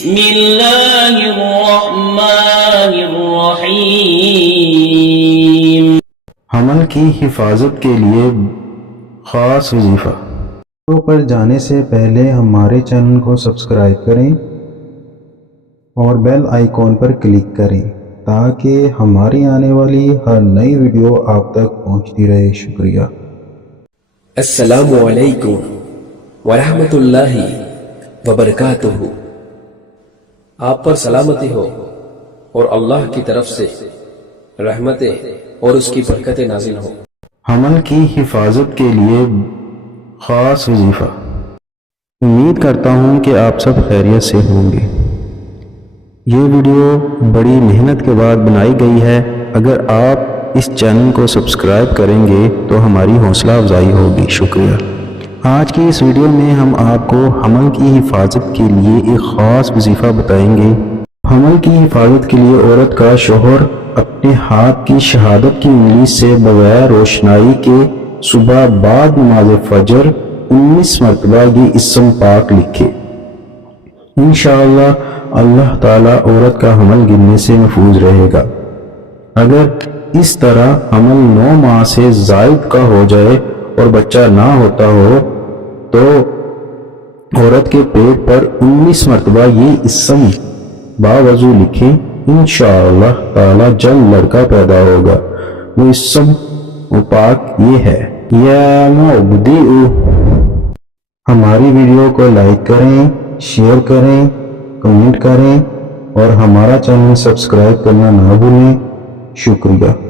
بسم اللہ الرحمن الرحیم۔ حمل کی حفاظت کے لیے خاص وظیفہ۔ ویڈیو پر جانے سے پہلے ہمارے چینل کو سبسکرائب کریں اور بیل آئیکن پر کلک کریں تاکہ ہماری آنے والی ہر نئی ویڈیو آپ تک پہنچتی رہے۔ شکریہ۔ السلام علیکم ورحمۃ اللہ وبرکاتہ۔ آپ پر سلامتی ہو اور اللہ کی طرف سے رحمتیں اور اس کی برکتیں نازل ہو۔ حمل کی حفاظت کے لیے خاص وظیفہ۔ امید کرتا ہوں کہ آپ سب خیریت سے ہوں گے۔ یہ ویڈیو بڑی محنت کے بعد بنائی گئی ہے۔ اگر آپ اس چینل کو سبسکرائب کریں گے تو ہماری حوصلہ افزائی ہوگی۔ شکریہ۔ آج کی اس ویڈیو میں ہم آپ کو حمل کی حفاظت کے لیے ایک خاص وظیفہ بتائیں گے۔ حمل کی حفاظت کے لیے عورت کا شوہر اپنے ہاتھ کی شہادت کی انگلی سے بغیر روشنائی کے صبح بعد نماز فجر 19 مرتبہ یہ اسم پاک لکھے۔ انشاءاللہ اللہ تعالیٰ عورت کا حمل گرنے سے محفوظ رہے گا۔ اگر اس طرح حمل 9 ماہ سے زائد کا ہو جائے اور بچہ نہ ہوتا ہو تو عورت کے پیٹ پر 19 مرتبہ یہ اسم باوضو لکھیں۔ انشاءاللہ تعالی جلد لڑکا پیدا ہوگا۔ وہ اسم پاک یہ ہے، یا مبدئ۔ ہماری ویڈیو کو لائک کریں، شیئر کریں، کمنٹ کریں اور ہمارا چینل سبسکرائب کرنا نہ بھولیں۔ شکریہ۔